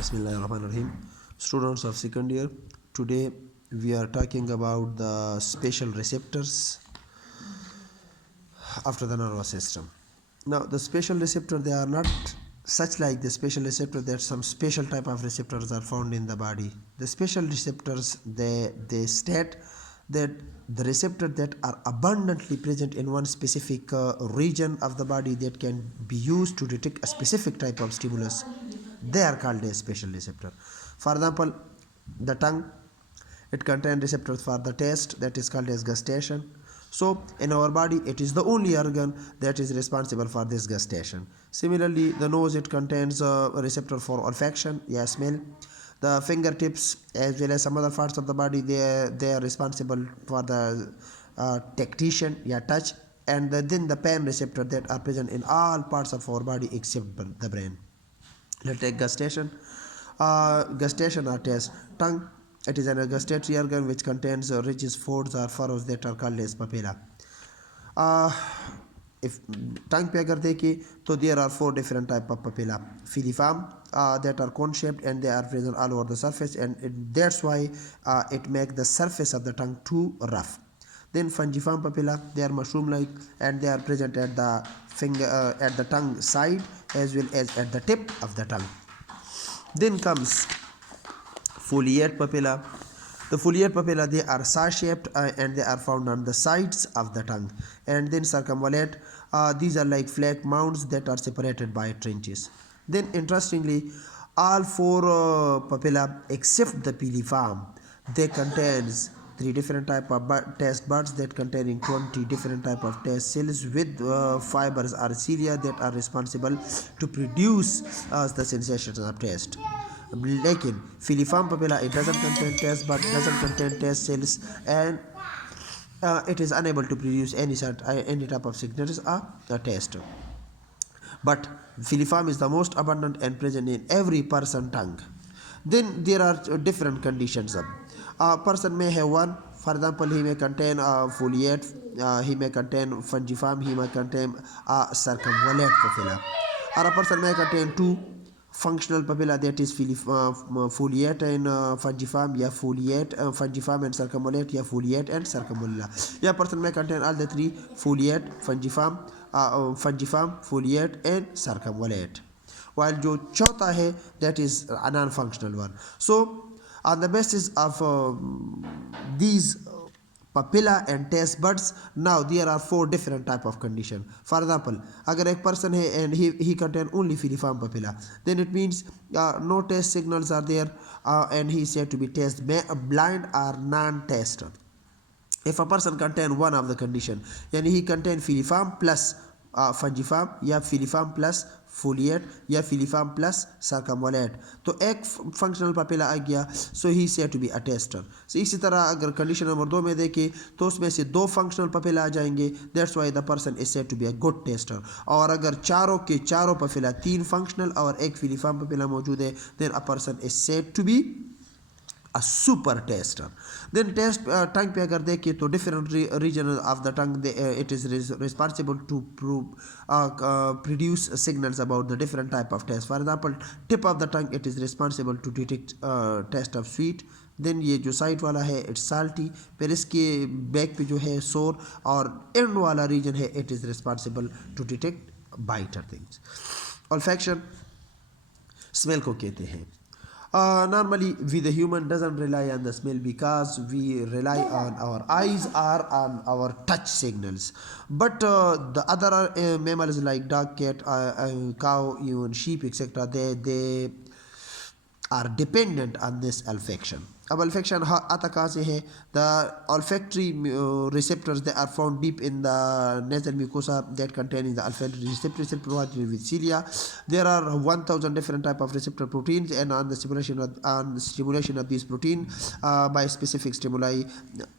Bismillahirrahmanirrahim. Students of second year, today we are talking about the spatial receptors after the nervous system. Now, the spatial receptor, they are not such like the spatial receptor that some special type of receptors are found in the body. The spatial receptors, they state that the receptors that are abundantly present in one specific region of the body that can be used to detect a specific type of stimulus, they are called a spatial receptor. For example, the tongue, it contains receptors for the taste, that is called as gustation. So in our body, it is the only organ that is responsible for this gustation. Similarly, the nose, it contains a receptor for olfaction, yeah, smell. The fingertips as well as some other parts of the body, they are responsible for the tactation, yeah, touch. And then the pain receptor that are present in all parts of our body except the brain. Let's take gustation. Gustation or taste. Tongue, it is an gustatory organ which contains ridges, folds or furrows that are called as papilla. If tongue पे अगर देखें तो there are four different type of papilla. Filiform, that are cone shaped and they are present all over the surface, and that's why it makes the surface of the tongue too rough. Then fungiform papilla, they are mushroom like and they are present at the finger at the tongue side as well as at the tip of the tongue. Then comes foliate papilla. The foliate papilla, they are saw-shaped and they are found on the sides of the tongue. And then circumvallate, these are like flat mounds that are separated by trenches. Then interestingly, all four papilla except the piliform, they contains three different type of taste buds that containing 20 different type of taste cells with fibers or cilia that are responsible to produce the sensations of taste. Lekin filiform papilla, it doesn't contain taste bud, doesn't contain taste cells, and it is unable to produce any type of signals or taste. But filiform is the most abundant and present in every person tongue. Then there are different conditions. A person may have one, for example, he may contain foliate, he may contain fungiform, he may contain circumvallate papilla. Or a person may contain two functional papilla, that is foliate and fungiform, yeah, foliate, fungiform and circumvallate, yeah, foliate and circumvallate. Yeah, person may contain all the three, foliate, fungiform, foliate and circumvallate. While जो चौथा है, that is a non-functional one. So on the basis of these papilla and taste buds, now there are four different type of condition. For example, अगर एक person है and he contain only filiform papilla, then it means no taste signals are there, and he is said to be taste blind or non-taster. If a person contain one of the condition, and he contain filiform plus fungiform, या filiform plus foliate, या filiform plus circumvallate, तो एक functional papilla आ गया, so he is said to be a taster. So इसी तरह अगर condition number 2 में देखें तो उसमें से दो functional papilla आ जाएंगे, that's why the person is said to be a good taster. और अगर चारों के चारों papilla, तीन functional और एक filiform papilla मौजूद है, then a person is said to be a super taster. Then taste tongue पे अगर देखें तो different region of the tongue, it is responsible to produce signals about the different type of taste. For example, tip of the tongue, it is responsible to detect taste of sweet. Then ये जो side वाला है, it's salty. फिर इसके back पे जो है sour, और end वाला region है, it is responsible to detect bitter things. Olfaction, smell को कहते हैं. Normally, we the human doesn't rely on the smell because we rely on our eyes or on our touch signals. But the other mammals like dog, cat, cow, even sheep, etc., they are dependent on this olfaction. अब olfaction आता कहाँ से है? The olfactory receptors, they are found deep in the nasal mucosa that containing the olfactory receptors provided with cilia. There are 1000 different type of receptor proteins, and on the stimulation of these proteins by specific stimuli,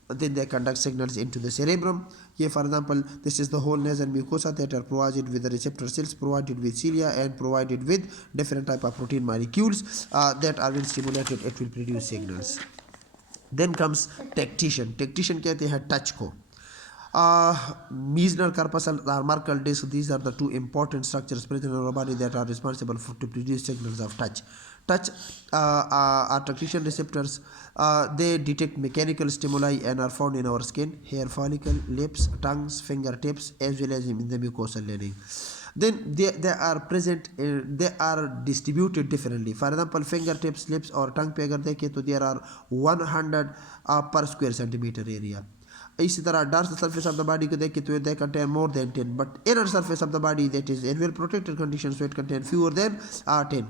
then they conduct signals into the cerebrum. Here, for example, this is the whole nasal mucosa that are provided with the receptor cells, provided with cilia, and provided with different type of protein molecules that are when stimulated, it will produce signals. Then comes tactation. Tactation कहते हैं touch को. Meisner corpuscle or Merkel disc, these are the two important structures present in our body that are responsible to produce signals of touch. Touch are tactile receptors. They detect mechanical stimuli and are found in our skin, hair follicle, lips, tongues, fingertips, as well as in the mucosal lining. Then they are present, they are distributed differently. For example, fingertips, lips और tongue पे अगर देखें तो there are 100 per square centimeter area. इसी तरह dorsal surface of the body को देखें तो they contain more than 10, but inner surface of the body, that is in well protected conditions, so it contains fewer than 10.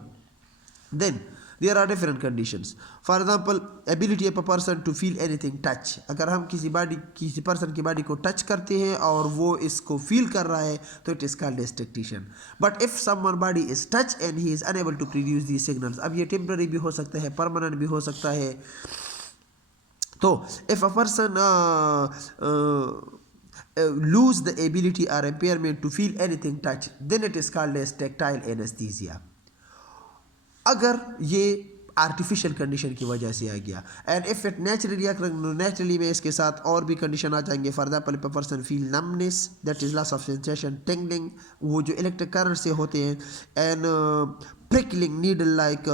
Then there are different conditions. For example, ability of a person to feel anything, touch. अगर हम किसी person की body को touch करते हैं और वो इसको feel कर रहा है तो it is called as tactation. But if someone body is touched and he is unable to produce these signals, अब ये temporary भी हो सकता है, permanent भी हो सकता है. तो if a person lose the ability or impairment to feel anything touch, then it is called as tactile anesthesia. अगर ये आर्टिफिशियल कंडीशन की वजह से आ गया, एंड इफ इट नेचुरली में इसके साथ और भी कंडीशन आ जाएंगे. For example if a person feel numbness, that is loss of sensation, tingling, वो जो इलेक्ट्रिक करंट से होते हैं, and prickling needle like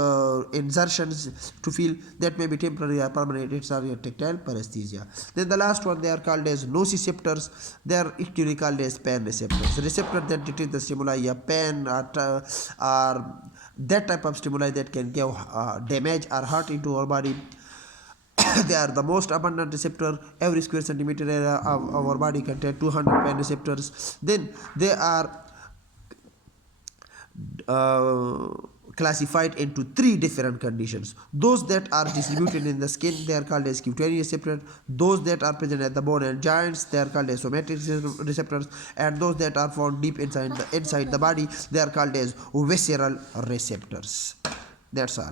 insertions to feel, that may be temporary or permanent. It's a tactile paresthesia. Then the last one, they are called as nociceptors. They are actually called as pain receptors. Receptor that detect the stimuli, pain or that type of stimuli that can give damage or hurt into our body. They are the most abundant receptor. Every square centimeter area of our body contains 200 pain receptors. Then they are classified into three different conditions. Those that are distributed in the skin, they are called as cutaneous receptors. Those that are present at the bone and joints, they are called as somatic receptors. And those that are found deep inside the body, they are called as visceral receptors. That's all.